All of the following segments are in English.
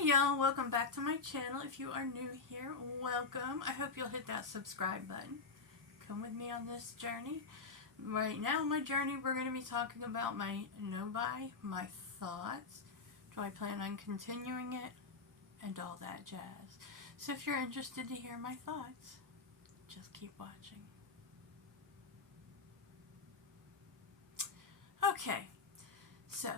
Hey y'all, welcome back to my channel. If you are new here, welcome. I hope you'll hit that subscribe button. Come with me on this journey. Right now, my journey, we're going to be talking about my no-buy, my thoughts. Do I plan on continuing it? And all that jazz. So if you're interested to hear my thoughts, just keep watching. Okay, so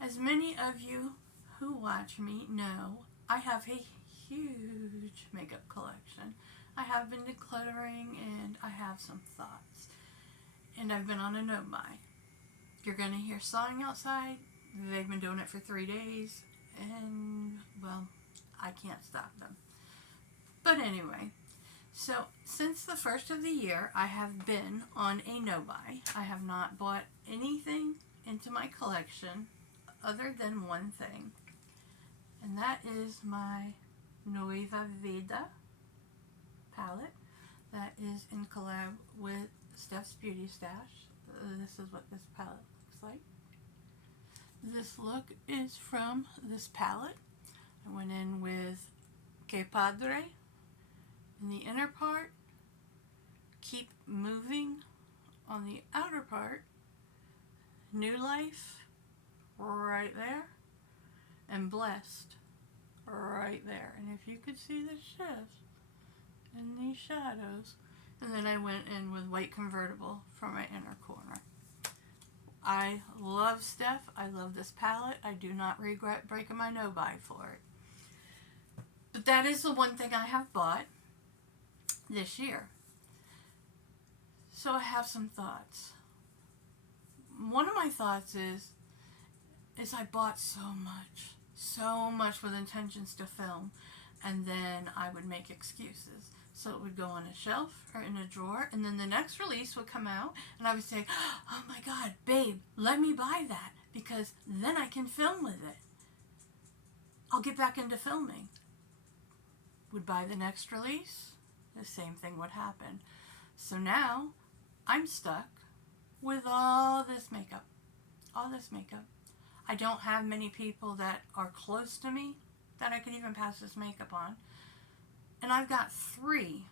as many of you who watch me know, I have a huge makeup collection. I have been decluttering and I have some thoughts. And I've been on a no-buy. You're going to hear sawing outside. They've been doing it for 3 days. And, well, I can't stop them. But anyway, so since the first of the year, I have been on a no-buy. I have not bought anything into my collection other than one thing. And that is my Nueva Vida palette. That is in collab with Steph's Beauty Stash. This is what this palette looks like. This look is from this palette. I went in with Que Padre. In the inner part, Keep Moving. On the outer part, New Life, right there. And Blessed, right there. And if you could see the shift in these shadows. And then I went in with White Convertible for my inner corner. I love Steph. I love this palette. I do not regret breaking my no-buy for it. But that is the one thing I have bought this year. So I have some thoughts. One of my thoughts is I bought so much with intentions to film, and then I would make excuses. So it would go on a shelf or in a drawer, and then the next release would come out, and I would say, oh my God, babe, let me buy that, because then I can film with it. I'll get back into filming. Would buy the next release, the same thing would happen. So now, I'm stuck with all this makeup. I don't have many people that are close to me that I could even pass this makeup on. And I've got 3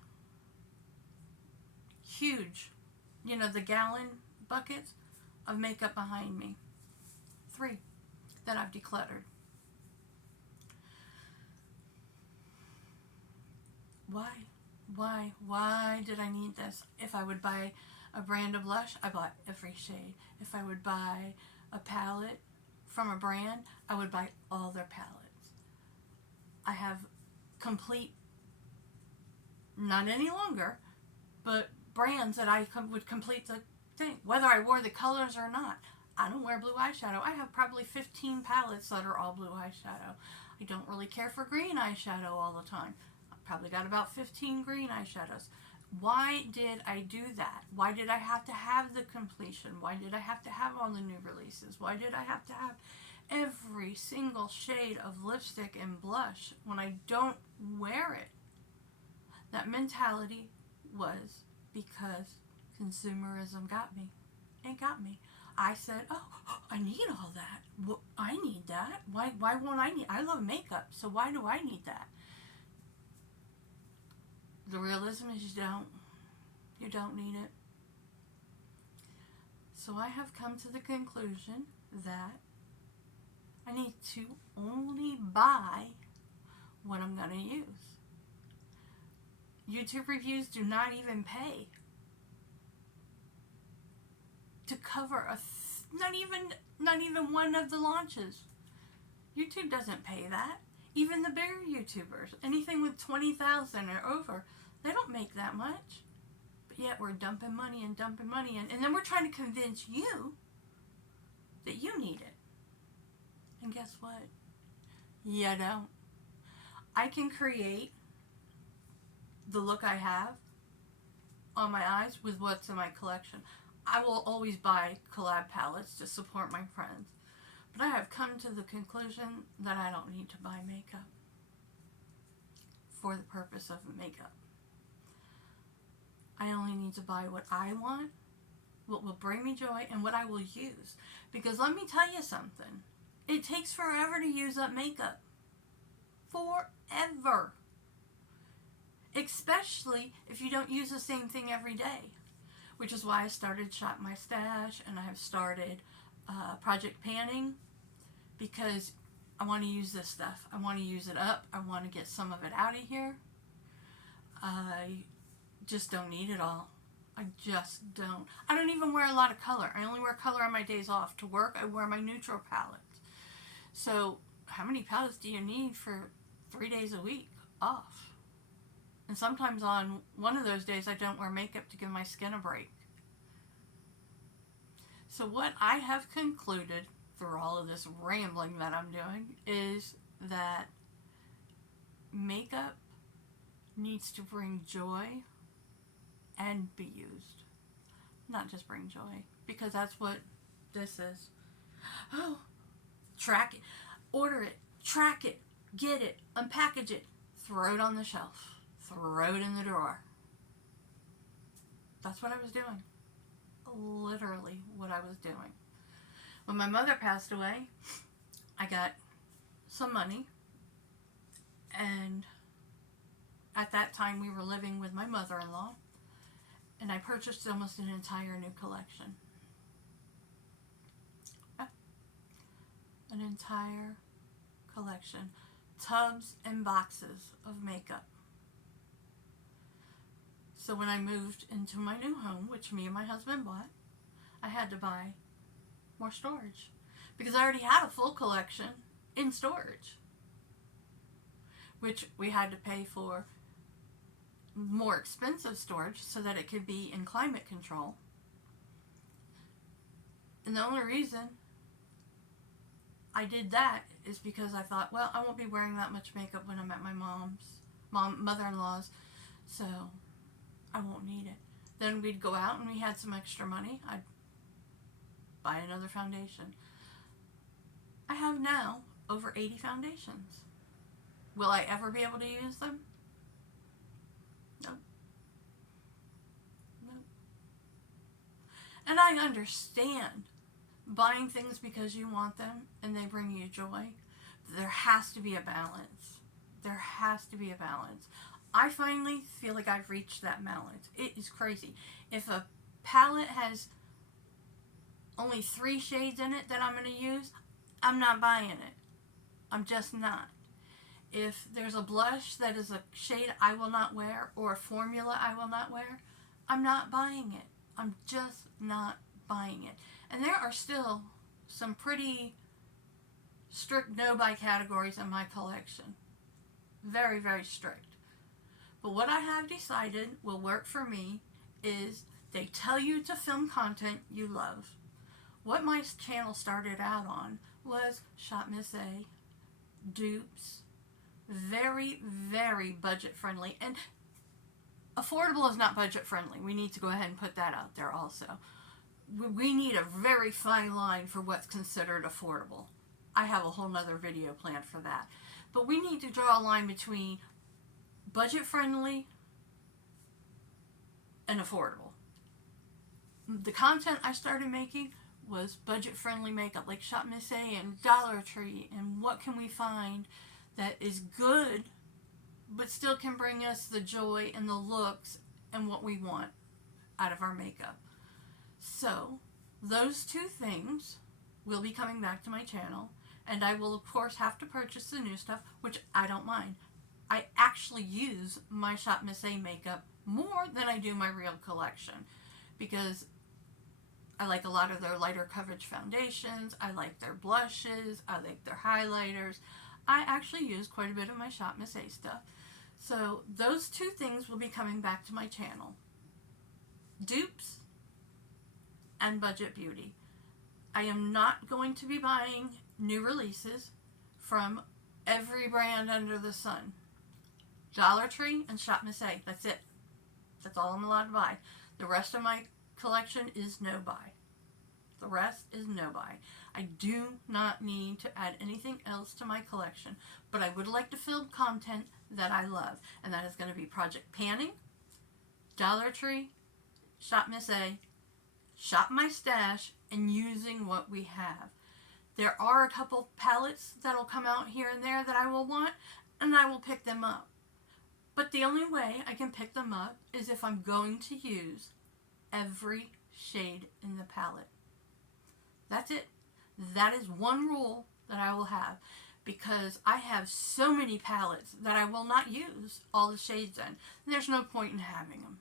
huge, the gallon buckets of makeup behind me. 3 that I've decluttered. Why did I need this? If I would buy a brand of blush, I bought every shade. If I would buy a palette from a brand, I would buy all their palettes. I have complete, not any longer, but brands that I would complete the thing, whether I wore the colors or not. I don't wear blue eyeshadow. I have probably 15 palettes that are all blue eyeshadow. I don't really care for green eyeshadow all the time. I've probably got about 15 green eyeshadows. Why did I do that? Why did I have to have the completion? Why did I have to have all the new releases? Why did I have to have every single shade of lipstick and blush when I don't wear it? That mentality was because consumerism got me. It got me. I said, oh, I need all that. Well, I need that. Why won't I need? I love makeup, so why do I need that? The realism is you don't need it. So I have come to the conclusion that I need to only buy what I'm going to use. YouTube reviews do not even pay to cover not even one of the launches. YouTube doesn't pay that. Even the bigger YouTubers, anything with 20,000 or over, they don't make that much. But yet we're dumping money in. And then we're trying to convince you that you need it. And guess what? You don't. I can create the look I have on my eyes with what's in my collection. I will always buy collab palettes to support my friends. But I have come to the conclusion that I don't need to buy makeup for the purpose of makeup. I only need to buy what I want, what will bring me joy, and what I will use. Because let me tell you something. It takes forever to use up makeup. forever. Especially if you don't use the same thing every day. Which is why I started Shop My Stash, and I have started Project Panning, because I want to use this stuff. I want to use it up. I want to get some of it out of here. I just don't need it all. I just don't. I don't even wear a lot of color. I only wear color on my days off. To work, I wear my neutral palettes. So how many palettes do you need for 3 days a week off? And sometimes on one of those days I don't wear makeup to give my skin a break. So what I have concluded through all of this rambling that I'm doing is that makeup needs to bring joy and be used. Not just bring joy, because that's what this is. Oh, track it, order it, track it, get it, unpackage it, throw it on the shelf. Throw it in the drawer. That's what I was doing. Literally what I was doing. When my mother passed away, I got some money, and at that time we were living with my mother-in-law, and I purchased almost an entire new collection. An entire collection. Tubs and boxes of makeup. So when I moved into my new home, which me and my husband bought, I had to buy more storage, because I already had a full collection in storage, which we had to pay for more expensive storage so that it could be in climate control. And the only reason I did that is because I thought, well, I won't be wearing that much makeup when I'm at my mother-in-law's, so I won't need it. Then we'd go out and we had some extra money. I'd buy another foundation. I have now over 80 foundations. Will I ever be able to use them? No. No. And I understand buying things because you want them and they bring you joy. There has to be a balance. There has to be a balance. I finally feel like I've reached that balance. It is crazy. If a palette has only 3 shades in it that I'm going to use, I'm not buying it. I'm just not. If there's a blush that is a shade I will not wear, or a formula I will not wear, I'm not buying it. I'm just not buying it. And there are still some pretty strict no-buy categories in my collection. Very, very strict. But what I have decided will work for me is they tell you to film content you love. What my channel started out on was Shop Miss A, dupes, very, very budget friendly. And affordable is not budget friendly. We need to go ahead and put that out there also. We need a very fine line for what's considered affordable. I have a whole nother video planned for that. But we need to draw a line between budget friendly and affordable. The content I started making was budget friendly makeup, like Shop Miss A and Dollar Tree, and what can we find that is good but still can bring us the joy and the looks and what we want out of our makeup. So those two things will be coming back to my channel, and I will of course have to purchase the new stuff, which I don't mind. I actually use my Shop Miss A makeup more than I do my real collection, because I like a lot of their lighter coverage foundations, I like their blushes, I like their highlighters. I actually use quite a bit of my Shop Miss A stuff. So those two things will be coming back to my channel. Dupes and budget beauty. I am not going to be buying new releases from every brand under the sun. Dollar Tree and Shop Miss A. That's it. That's all I'm allowed to buy. The rest of my collection is no buy. The rest is no buy. I do not need to add anything else to my collection, but I would like to film content that I love, and that is going to be Project Panning, Dollar Tree, Shop Miss A, Shop My Stash, and using what we have. There are a couple palettes that'll come out here and there that I will want. and I will pick them up. But the only way I can pick them up is if I'm going to use every shade in the palette. That's it. That is one rule that I will have, because I have so many palettes that I will not use all the shades in. And there's no point in having them.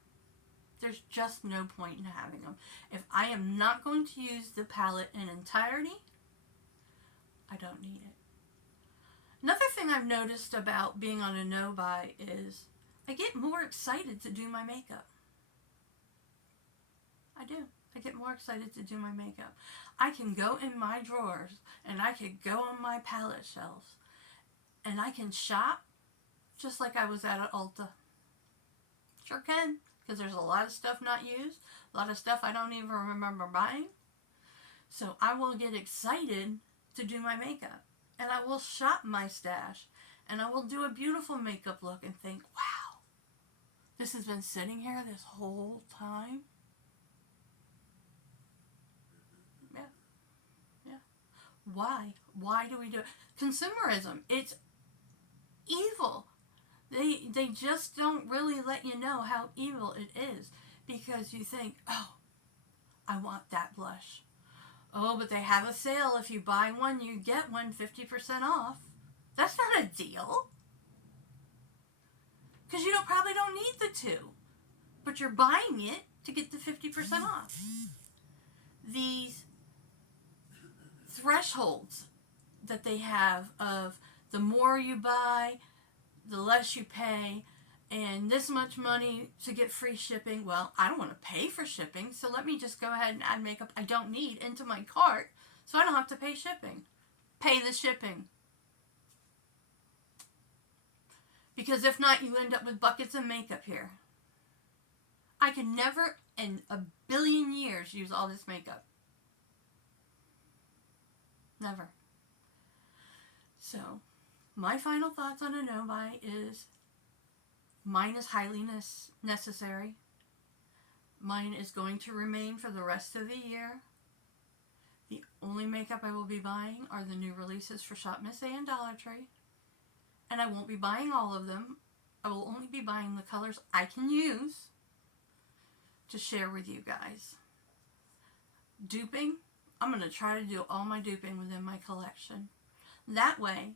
There's just no point in having them. If I am not going to use the palette in entirety, I don't need it. Another thing I've noticed about being on a no-buy is I get more excited to do my makeup. I do. I get more excited to do my makeup. I can go in my drawers and I could go on my palette shelves and I can shop just like I was at an Ulta. Sure can, because there's a lot of stuff not used, a lot of stuff I don't even remember buying. So I will get excited to do my makeup, and I will shop my stash, and I will do a beautiful makeup look and think, wow, this has been sitting here this whole time. Yeah. Why? Why do we do it? Consumerism. It's evil. They just don't really let you know how evil it is, because you think, oh, I want that blush. Oh, but they have a sale. If you buy one, you get one 50% off. That's not a deal. Because you probably don't need the two. But you're buying it to get the 50% off. These thresholds that they have of the more you buy, the less you pay, and this much money to get free shipping. Well, I don't want to pay for shipping, so let me just go ahead and add makeup I don't need into my cart so I don't have to pay shipping. Pay the shipping. Because if not, you end up with buckets of makeup here. I could never in a billion years use all this makeup. Never. So, my final thoughts on a no-buy is mine is highly necessary. Mine is going to remain for the rest of the year. The only makeup I will be buying are the new releases for Shop Miss A and Dollar Tree. And I won't be buying all of them. I will only be buying the colors I can use to share with you guys. Duping, I'm going to try to do all my duping within my collection. That way,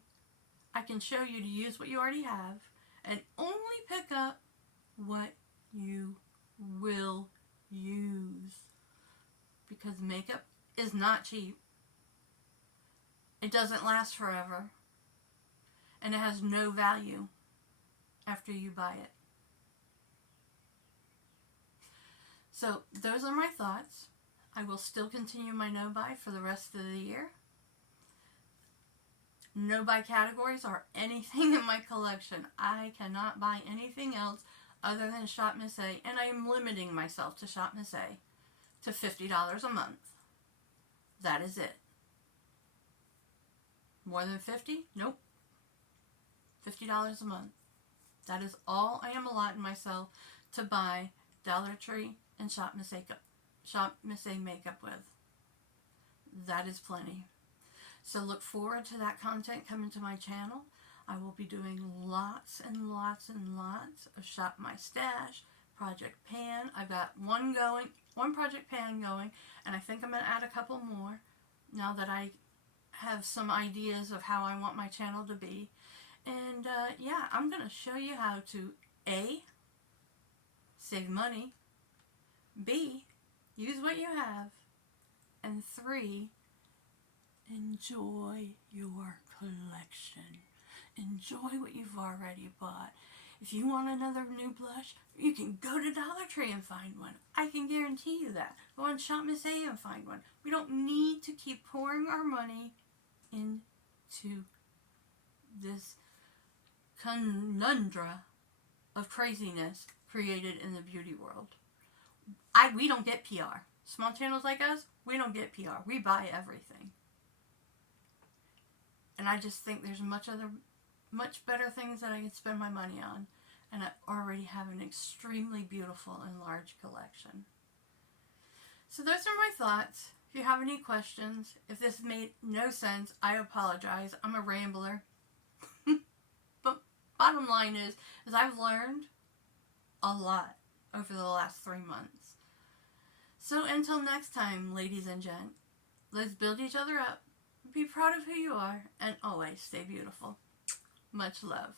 I can show you to use what you already have and only pick up what you will use. Because makeup is not cheap. It doesn't last forever. And it has no value after you buy it. So those are my thoughts. I will still continue my no-buy for the rest of the year. No-buy categories are anything in my collection. I cannot buy anything else other than Shop Miss A, and I am limiting myself to Shop Miss A to $50 a month. That is it. More than 50? Nope. $50 a month. That is all I am allotting myself to buy Dollar Tree and Shop Miss A makeup with. That is plenty. So look forward to that content coming to my channel. I will be doing lots and lots and lots of Shop My Stash, Project Pan. I've got one Project Pan going, and I think I'm going to add a couple more now that I have some ideas of how I want my channel to be. And yeah, I'm going to show you how to A, save money, B, use what you have, and 3, enjoy your collection. Enjoy what you've already bought. If you want another new blush, you can go to Dollar Tree and find one. I can guarantee you that. Go on Shop Miss A and find one. We don't need to keep pouring our money into this conundrum of craziness created in the beauty world. We don't get PR. Small channels like us, we don't get PR. We buy everything. And I just think there's much better things that I can spend my money on. And I already have an extremely beautiful and large collection. So those are my thoughts. If you have any questions, if this made no sense, I apologize. I'm a rambler. But bottom line is I've learned a lot over the last 3 months. So until next time, ladies and gents, let's build each other up, be proud of who you are, and always stay beautiful. Much love.